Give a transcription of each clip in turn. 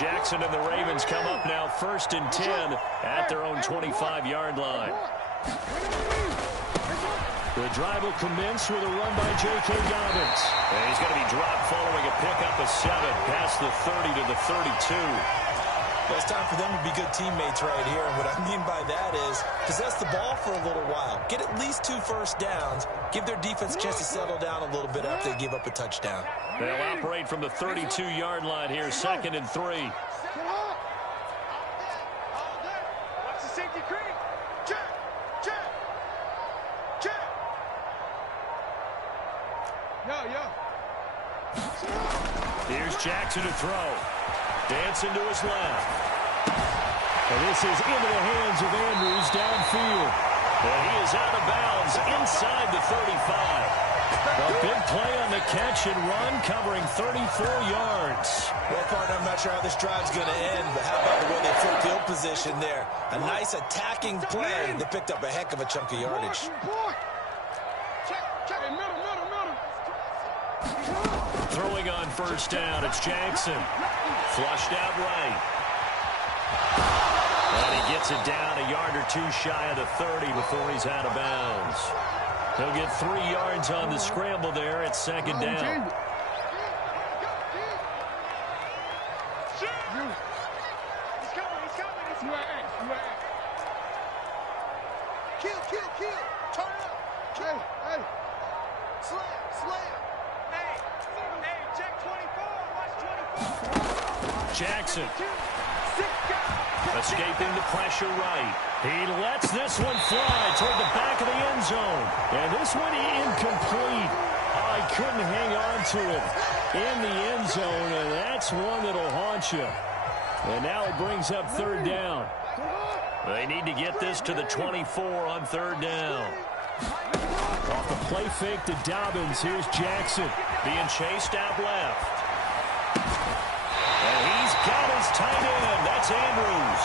Jackson and the Ravens come up now 1st and 10 at their own 25-yard line. The drive will commence with a run by J.K. Dobbins. And he's going to be dropped following a pickup of 7 past the 30 to the 32. Well, it's time for them to be good teammates right here. And what I mean by that is possess the ball for a little while. Get at least 2 first downs. Give their defense a chance to settle down a little bit after they give up a touchdown. They'll operate from the 32-yard line here, 2nd and 3. Watch the safety creep. Check. Here's Jackson to throw. Dancing to his left. And this is into the hands of Andrews downfield. And he is out of bounds inside the 35. A big play on the catch and run, covering 34 yards. Well, partner, I'm not sure how this drive's going to end, but how about the way they flipped field position there? A nice attacking play that picked up a heck of a chunk of yardage. Throwing on 1st down, it's Jackson. Flushed out right. And he gets it down a yard or 2 shy of the 30 before he's out of bounds. He'll get 3 yards on the scramble there at 2nd down. Kill. Turn it up. Hey. Slam. Hey, check 24. Watch 24. Jackson. Escaping the pressure right. He lets this one fly toward the back of the end zone. And this one incomplete. I couldn't hang on to it in the end zone, and that's one that'll haunt you. And now it brings up 3rd down. They need to get this to the 24 on 3rd down. Off the play fake to Dobbins. Here's Jackson being chased out left. And he's got his tight end. That's Andrews.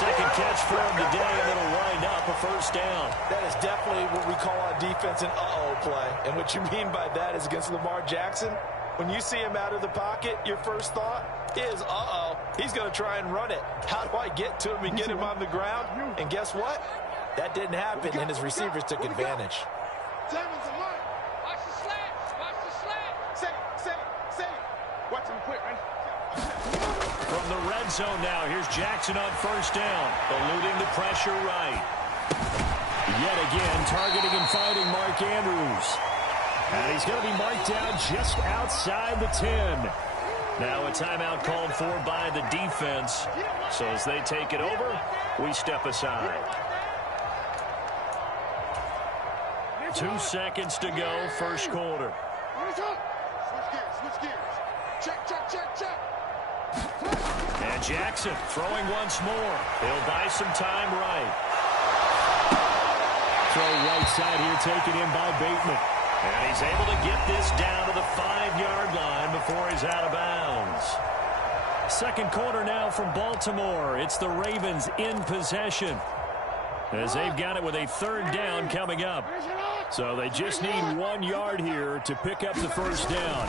2nd catch for him today, and it'll wind up a 1st down. That is definitely what we call on defense an uh-oh play. And what you mean by that is against Lamar Jackson, when you see him out of the pocket, your first thought is, uh-oh, he's going to try and run it. How do I get to him and get him on the ground? And guess what? That didn't happen, and his receivers took advantage. Watch the slant. Say it. Watch him quick, man. From the red zone now, here's Jackson on 1st down, eluding the pressure right. Yet again, targeting and fighting Mark Andrews. And he's going to be marked down just outside the 10. Now a timeout called for by the defense. So as they take it over, we step aside. 2 seconds to go, 1st quarter. Switch gears. Check. And Jackson throwing once more. He'll buy some time right. Throw right side here taken in by Bateman. And he's able to get this down to the 5-yard line before he's out of bounds. 2nd quarter now from Baltimore. It's the Ravens in possession, as they've got it with a 3rd down coming up. So they just need 1 yard here to pick up the 1st down.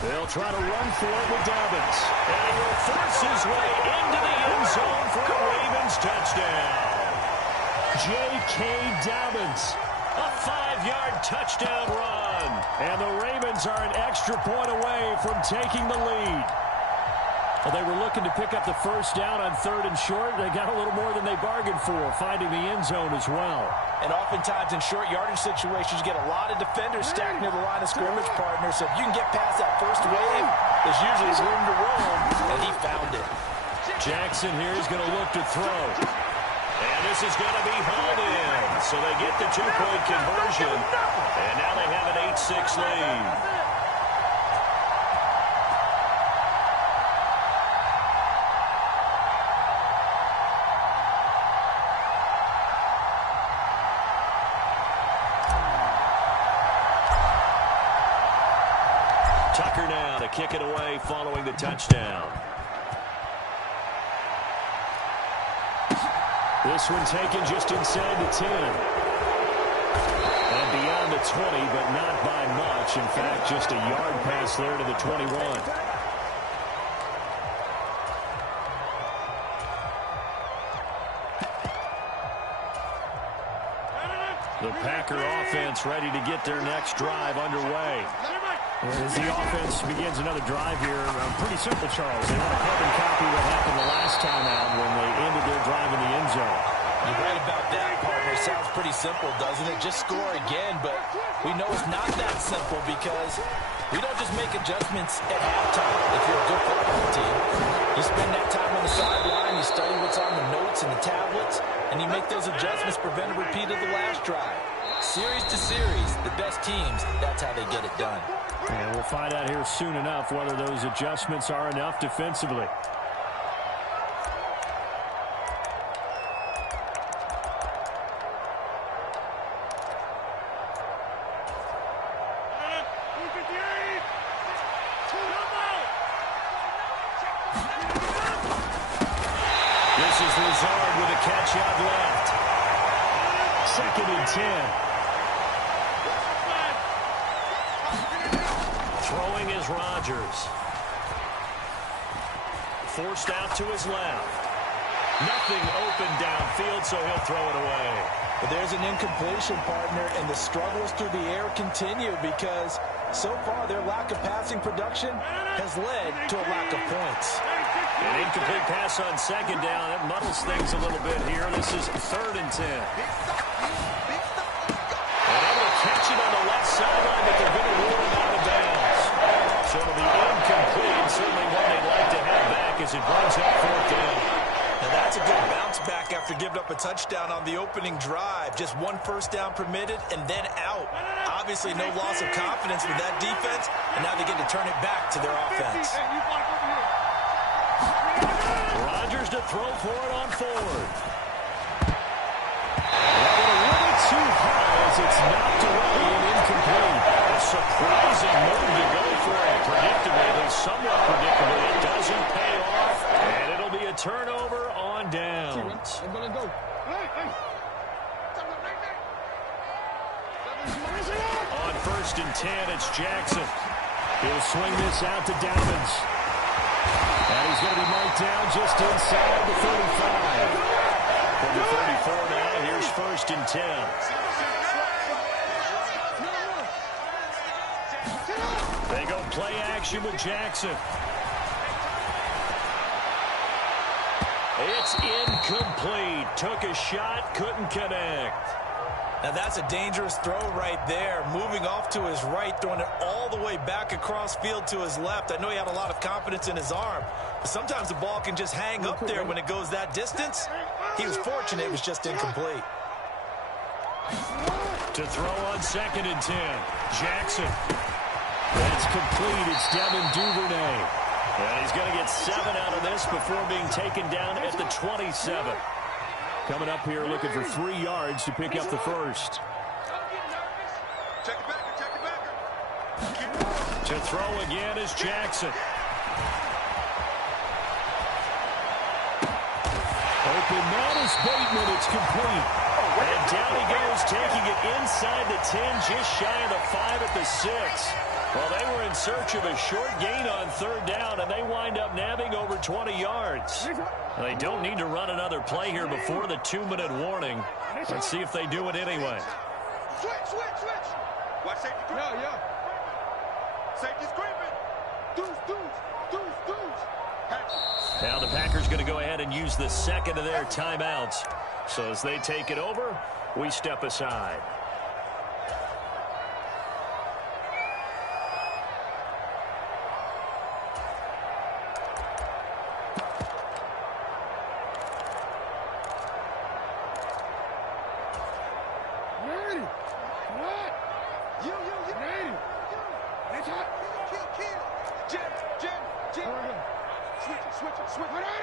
They'll try to run for it with Dobbins. And he will force his way into the end zone for a Ravens touchdown. J.K. Dobbins, a 5-yard touchdown run. And the Ravens are an extra point away from taking the lead. Well, they were looking to pick up the 1st down on 3rd and short. They got a little more than they bargained for, finding the end zone as well. And oftentimes in short yardage situations, you get a lot of defenders stacked near the line of scrimmage, partner. So if you can get past that first wave, there's usually room to roam, and he found it. Jackson here is going to look to throw. And this is going to be hauled in. So they get the 2-point conversion. And now they have an 8-6 lead. Tucker now to kick it away following the touchdown. This one taken just inside the 10. And beyond the 20, but not by much. In fact, just a yard pass there to the 21. The Packer offense ready to get their next drive underway. As the offense begins another drive here, pretty simple, Charles. They want to carbon copy what happened the last time out when they ended their drive in the end zone. You're right about that, partner. Sounds pretty simple, doesn't it? Just score again, but we know it's not that simple because we don't just make adjustments at halftime if you're a good football team. You spend that time on the sideline, you study what's on the notes and the tablets, and you make those adjustments, prevent a repeat of the last drive. Series to series, the best teams, that's how they get it done. And we'll find out here soon enough whether those adjustments are enough defensively. This is Lazard with a catch out left. 2nd and 10. Throwing is Rodgers. Forced out to his left. Nothing open downfield, so he'll throw it away. But there's an incompletion, partner, and the struggles through the air continue because so far their lack of passing production has led to a lack of points. An incomplete pass on 2nd down. That muddles things a little bit here. This is 3rd and 10. And able to catch it on the left sideline, but they're going to rule him out of bounds. So it'll be incomplete. Certainly one they'd like to have back as it brings up 4th down. Now that's a good bounce back after giving up a touchdown on the opening drive. Just 1 first down permitted and then out. Obviously no loss of confidence with that defense, and now they get to turn it back to their offense. Rodgers to throw for it on 4th. A little too high as it's knocked away and incomplete. A surprising move to go for it. Predictably, at least somewhat predictably, it doesn't pay off, and it'll be a turnover on downs. On 1st and 10, it's Jackson. He'll swing this out to Dobbins. And he's going to be marked down just inside the 35. From the 34 now, here's 1st and 10. They go play action with Jackson. It's incomplete. Took a shot, couldn't connect. Now that's a dangerous throw right there. Moving off to his right, throwing it all the way back across field to his left. I know he had a lot of confidence in his arm, but sometimes the ball can just hang up there when it goes that distance. He was fortunate it was just incomplete. To throw on 2nd and 10. Jackson. That's complete. It's Devin Duvernay. And he's going to get 7 out of this before being taken down at the 27. Coming up here looking for 3 yards to pick up the first. Check it back. To throw again is Jackson. Open man is Bateman. It's complete. And down he goes, taking it inside the 10, just shy of the 5 at the 6. Well, they were in search of a short gain on 3rd down, and they wind up nabbing over 20 yards. They don't need to run another play here before the 2-minute warning. Let's see if they do it anyway. Switch. Watch safety creeping. Yeah. Safety's creeping. Deuce. Now the Packers going to go ahead and use the 2nd of their timeouts. So as they take it over, we step aside.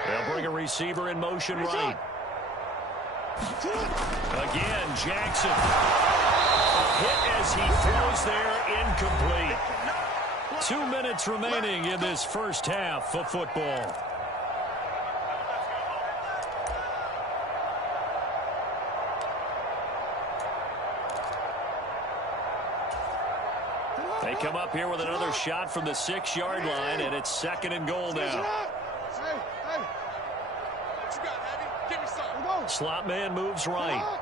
They'll bring a receiver in motion right. Again, Jackson. A hit as he throws there, incomplete. 2 minutes remaining in this first half of football. They come up here with another shot from the 6-yard line, and it's 2nd and goal now. Slot man moves right.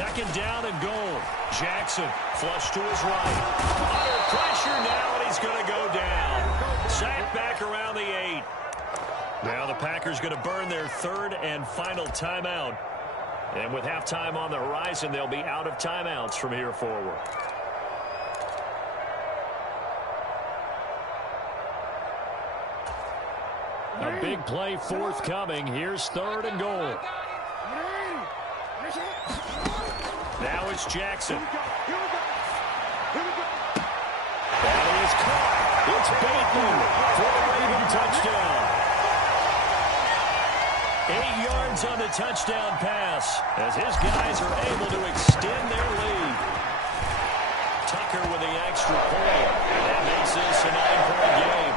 Second down and goal. Jackson flush to his right. Under pressure now, and he's going to go down. Sacked back around the 8. Now the Packers going to burn their third and final timeout. And with halftime on the horizon, they'll be out of timeouts from here forward. A big play forthcoming. Here's third and goal. Now it's Jackson. That is caught. It's Bateman for the Raven touchdown. 8 yards on the touchdown pass as his guys are able to extend their lead. Tucker with the extra point. That makes this a 9-point game.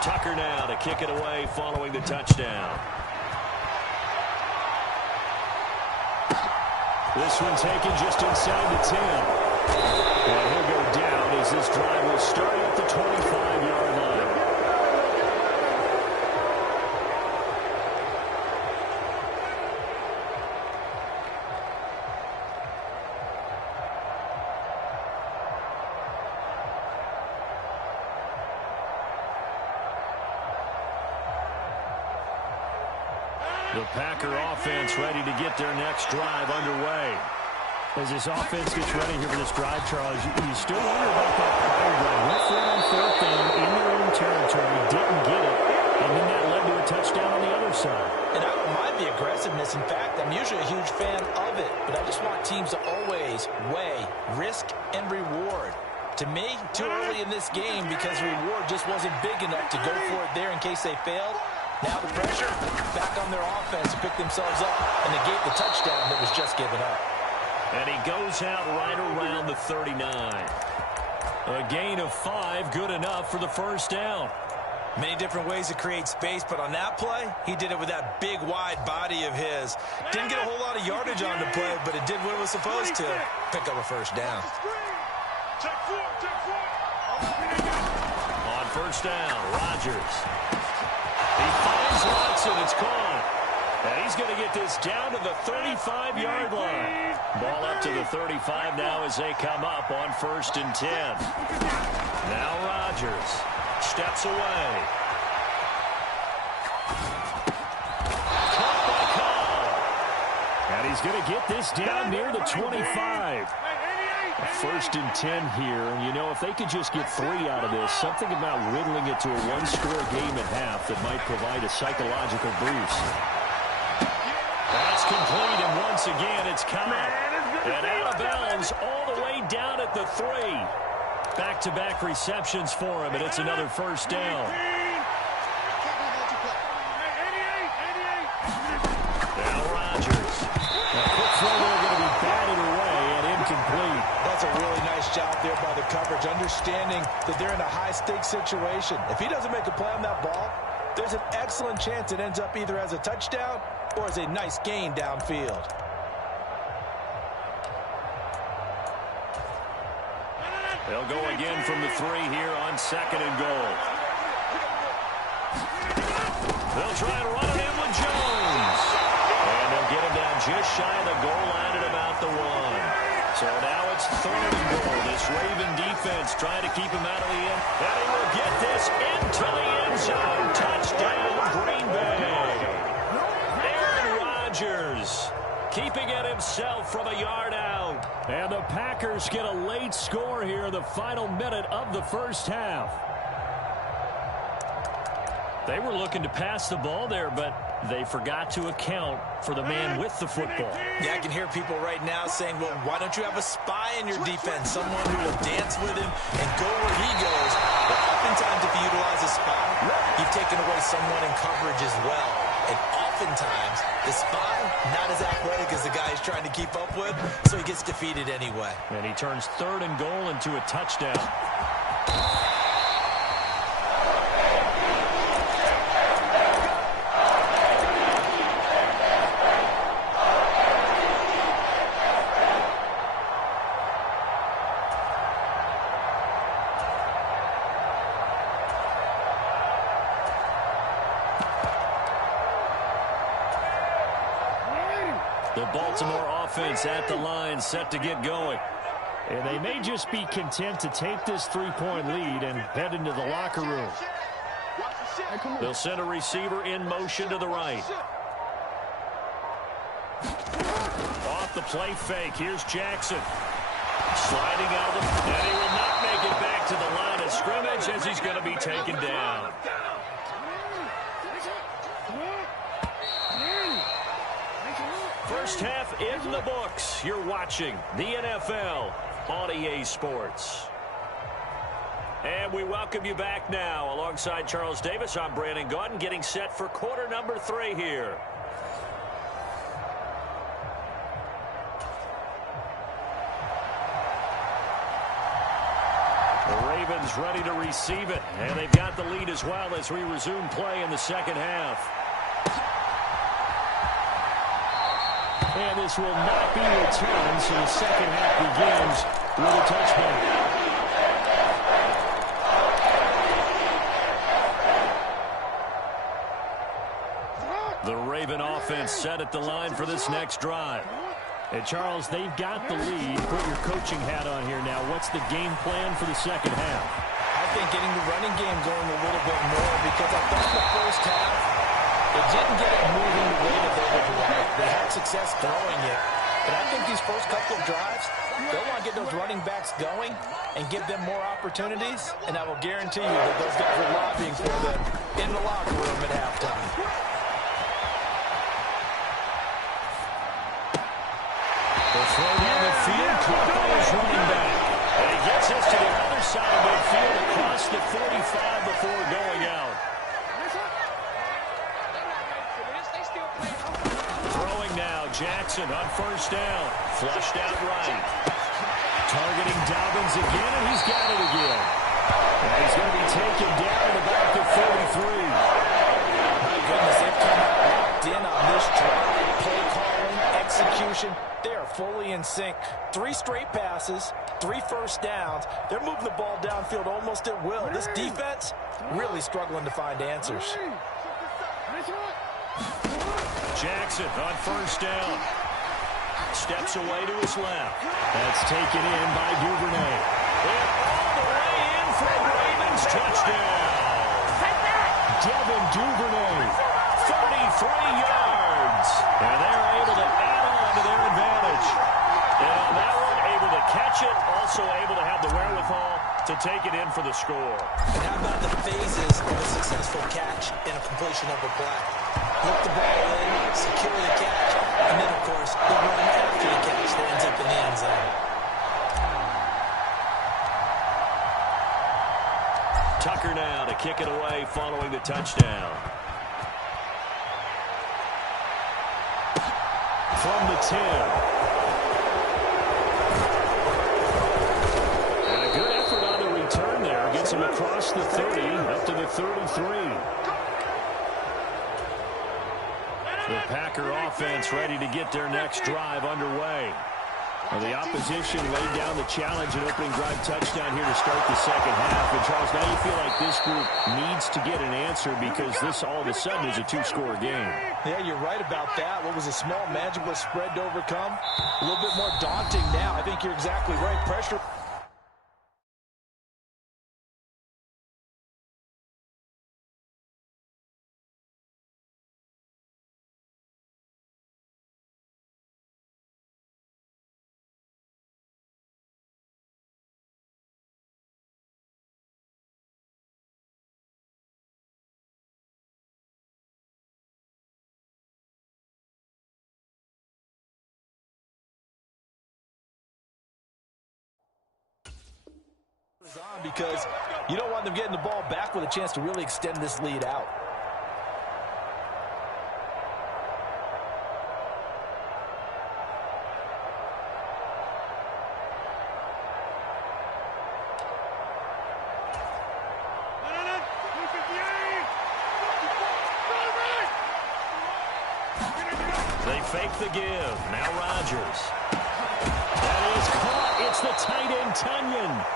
Tucker now to kick it away following the touchdown. This one taken just inside the 10. And he'll go down as this drive will start at the 25-yard line. The Packer offense ready to get their next drive underway. As this offense gets ready here for this drive, Charles, you still wonder about that prior drive. Went for it on fourth down in their own territory, didn't get it, and then that led to a touchdown on the other side. And I don't mind the aggressiveness. In fact, I'm usually a huge fan of it, but I just want teams to always weigh risk and reward. To me, too early in this game because the reward just wasn't big enough to go for it there in case they failed. Now the pressure back on their offense to pick themselves up and negate the touchdown that was just given up. And he goes out right around the 39. A gain of 5, good enough for the first down. Many different ways to create space, but on that play, he did it with that big, wide body of his. Didn't get a whole lot of yardage on the play, but it did what it was supposed to. Pick up a first down. On first down, Rodgers. He finds Watson. It's caught. And he's going to get this down to the 35-yard line. Ball up to the 35 now as they come up on 1st and 10. Now Rodgers steps away. Caught by Cobb. And he's going to get this down near the 25. 1st and 10 here. And, you know, if they could just get 3 out of this, something about whittling it to a one-score game at half that might provide a psychological boost. That's complete, and once again, it's Cobb. And out of bounds all the way down at the 3. Back-to-back receptions for him, and it's another first down. Now Rodgers. A quick throw there going to be batted away and incomplete. That's a really nice job there by the coverage, understanding that they're in a high-stakes situation. If he doesn't make a play on that ball, there's an excellent chance it ends up either as a touchdown or as a nice gain downfield. They'll go again from the 3 here on 2nd and goal. They'll try and run it in with Jones. And they'll get him down just shy of the goal line at about the 1. So now it's 3rd and goal. This Raven defense trying to keep him out of the end. And he will get this into the end zone. Touchdown, Green Bay. Aaron Rodgers keeping it himself from a yard out. And the Packers get a late score here in the final minute of the first half. They were looking to pass the ball there, but they forgot to account for the man with the football. Yeah, I can hear people right now saying, well, why don't you have a spy in your defense, someone who will dance with him and go where he goes? But oftentimes, if you utilize a spy, you've taken away someone in coverage as well. And oftentimes, the spy, not as athletic as the guy he's trying to keep up with, so he gets defeated anyway. And he turns 3rd and goal into a touchdown. The Baltimore offense at the line, set to get going. And they may just be content to take this 3-point lead and head into the locker room. They'll send a receiver in motion to the right. Off the play fake. Here's Jackson. Sliding out of the... And he will not make it back to the line of scrimmage as he's going to be taken down. First half in the books. You're watching the NFL on EA Sports. And we welcome you back now. Alongside Charles Davis, I'm Brandon Gaudin, getting set for quarter number 3 here. The Ravens ready to receive it, and they've got the lead as well as we resume play in the second half. And this will not be returned, so the second half begins with a touchdown. The Raven offense set at the line for this next drive. And Charles, they've got the lead. Put your coaching hat on here now. What's the game plan for the second half? I think getting the running game going a little bit more, because I thought the first half, they didn't get it moving the way that they would like. They had success throwing it. But I think these first couple of drives, they'll want to get those running backs going and give them more opportunities. And I will guarantee you that those guys are lobbying for them in the locker room at halftime. The throw down the field, caught by his running back. And he gets us to the other side of midfield across the 45 before going out. Throwing now, Jackson on first down. Flushed out right. Targeting Dobbins again, and he's got it again. And he's going to be taken down at about the 43. My goodness, they've come out locked in on this drive. Play calling, execution. They are fully in sync. 3 straight passes, 3 first downs. They're moving the ball downfield almost at will. This defense really struggling to find answers. Jackson on first down. Steps away to his left. That's taken in by Duvernay. And all the way in for a Ravens touchdown. Devin Duvernay. 33 yards. And they're able to add on to their advantage. And on that one, able to catch it, also able to have the wherewithal to take it in for the score. And how about the phases of a successful catch and a completion of a play? Look the ball in, secure the catch, and then, of course, the run after the catch that ends up in the end zone. Tucker now to kick it away following the touchdown. From the 10. And a good effort on the return there. Gets him across the 30, up to the 33. The Packer offense ready to get their next drive underway. Well, the opposition laid down the challenge and opening drive touchdown here to start the second half. And, Charles, now you feel like this group needs to get an answer because this all of a sudden is a 2-score game. Yeah, you're right about that. What was a small, manageable spread to overcome? A little bit more daunting now. I think you're exactly right. Pressure. On because you don't want them getting the ball back with a chance to really extend this lead out. They fake the give. Now Rodgers. That is caught. It's the tight end, Tunyon.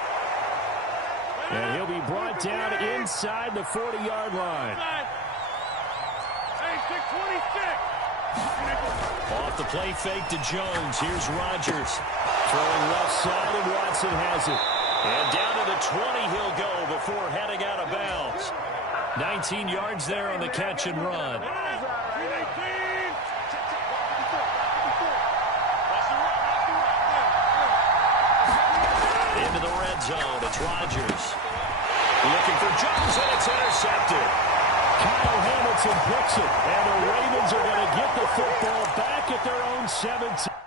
And he'll be brought down inside the 40-yard line. Hey, 626. Off the play fake to Jones. Here's Rodgers. Throwing left side, and Watson has it. And down to the 20 he'll go before heading out of bounds. 19 yards there on the catch and run. Into the red zone. It's Rodgers. Looking for Jones, and it's intercepted. Kyle Hamilton picks it, and the Ravens are going to get the football back at their own 17.